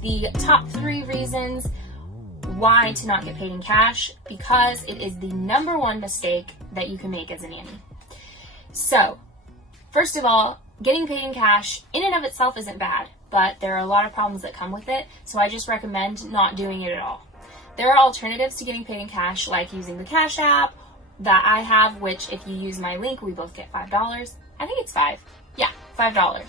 the top 3 reasons why to not get paid in cash, because it is the number one mistake that you can make as a nanny. So, first of all, getting paid in cash in and of itself isn't bad, but there are a lot of problems that come with it, so I just recommend not doing it at all. There are alternatives to getting paid in cash, like using the Cash App that I have, which if you use my link, we both get $5. I think it's $5. Yeah, $5.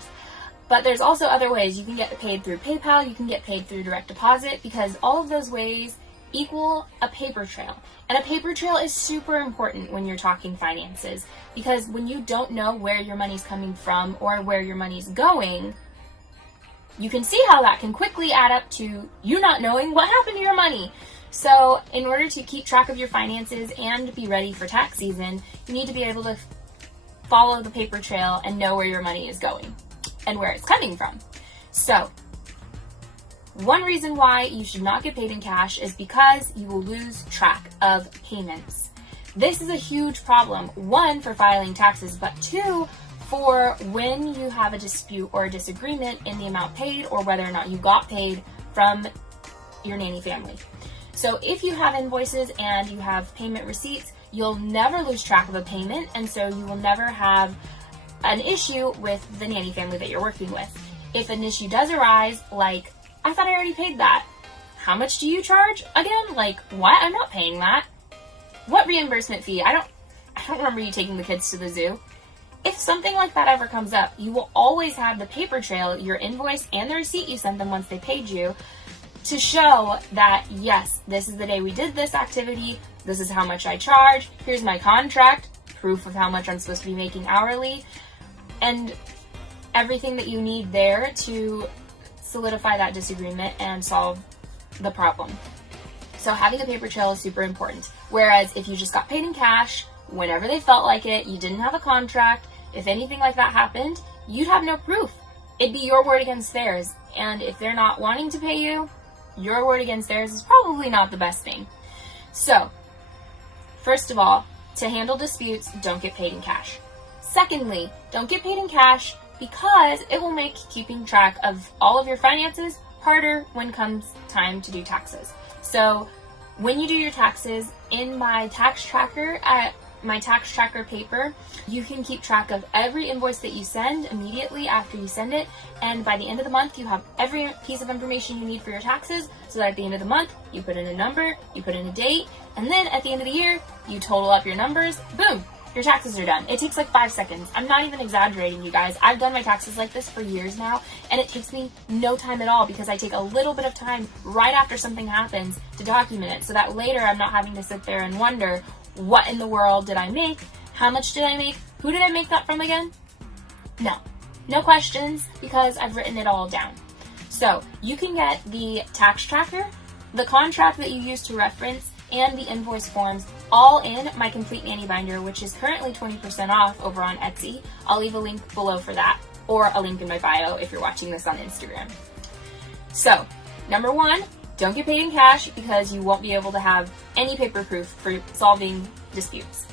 But there's also other ways. You can get paid through PayPal, you can get paid through direct deposit, because all of those ways equal a paper trail. And a paper trail is super important when you're talking finances, because when you don't know where your money's coming from or where your money's going, you can see how that can quickly add up to you not knowing what happened to your money. So in order to keep track of your finances and be ready for tax season, you need to be able to follow the paper trail and know where your money is going and where it's coming from. So one reason why you should not get paid in cash is because you will lose track of payments. This is a huge problem, 1, for filing taxes, but 2, for when you have a dispute or a disagreement in the amount paid or whether or not you got paid from your nanny family. So if you have invoices and you have payment receipts, you'll never lose track of a payment, and so you will never have an issue with the nanny family that you're working with. If an issue does arise, like, I thought I already paid that. How much do you charge again? Like, what? I'm not paying that. What reimbursement fee? I don't remember you taking the kids to the zoo. If something like that ever comes up, you will always have the paper trail, your invoice, and the receipt you sent them once they paid you, to show that, yes, this is the day we did this activity, this is how much I charge, here's my contract, proof of how much I'm supposed to be making hourly, and everything that you need there to solidify that disagreement and solve the problem. So having a paper trail is super important. Whereas if you just got paid in cash, whenever they felt like it, you didn't have a contract, if anything like that happened, you'd have no proof. It'd be your word against theirs. And if they're not wanting to pay you, your word against theirs is probably not the best thing. So, first of all, to handle disputes, don't get paid in cash. Secondly, don't get paid in cash because it will make keeping track of all of your finances harder when comes time to do taxes. So, when you do your taxes, in my tax tracker paper, you can keep track of every invoice that you send immediately after you send it, and by the end of the month you have every piece of information you need for your taxes, so that at the end of the month you put in a number, you put in a date, and then at the end of the year you total up your numbers, boom, your taxes are done. It takes like 5 seconds. I'm not even exaggerating, you guys. I've done my taxes like this for years now, and it takes me no time at all because I take a little bit of time right after something happens to document it, so that later I'm not having to sit there and wonder, what in the world did I make? How much did I make? Who did I make that from again? No questions, because I've written it all down. So you can get the tax tracker, the contract that you use to reference, and the invoice forms all in my complete nanny binder, which is currently 20% off over on Etsy. I'll leave a link below for that, or a link in my bio if you're watching this on Instagram. So, number 1, don't get paid in cash because you won't be able to have any paper proof for solving disputes.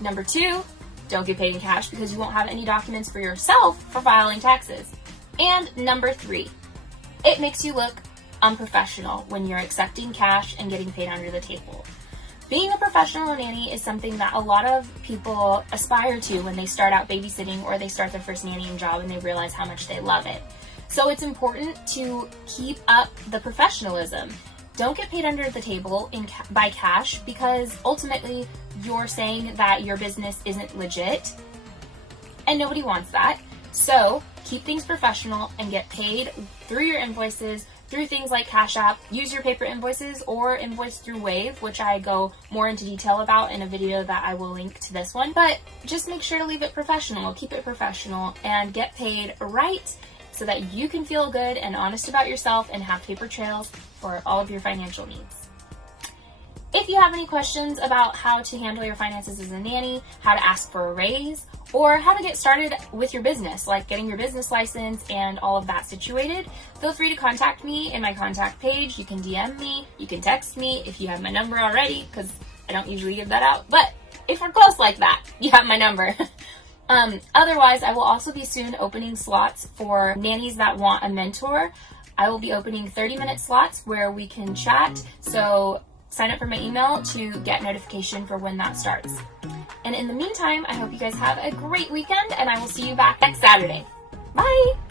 Number 2, don't get paid in cash because you won't have any documents for yourself for filing taxes. And number 3, it makes you look unprofessional when you're accepting cash and getting paid under the table. Being a professional nanny is something that a lot of people aspire to when they start out babysitting or they start their first nannying job and they realize how much they love it. So it's important to keep up the professionalism. Don't get paid under the table by cash, because ultimately you're saying that your business isn't legit and nobody wants that. So keep things professional and get paid through your invoices, through things like Cash App. Use your paper invoices or invoice through Wave, which I go more into detail about in a video that I will link to this one. But just make sure to leave it professional, keep it professional, and get paid right so that you can feel good and honest about yourself and have paper trails for all of your financial needs. If you have any questions about how to handle your finances as a nanny, how to ask for a raise, or how to get started with your business, like getting your business license and all of that situated, feel free to contact me in my contact page. You can DM me, you can text me if you have my number already, because I don't usually give that out, but if we're close like that, you have my number. Otherwise, I will also be soon opening slots for nannies that want a mentor. I will be opening 30-minute slots where we can chat, so sign up for my email to get notification for when that starts. And in the meantime, I hope you guys have a great weekend, and I will see you back next Saturday. Bye!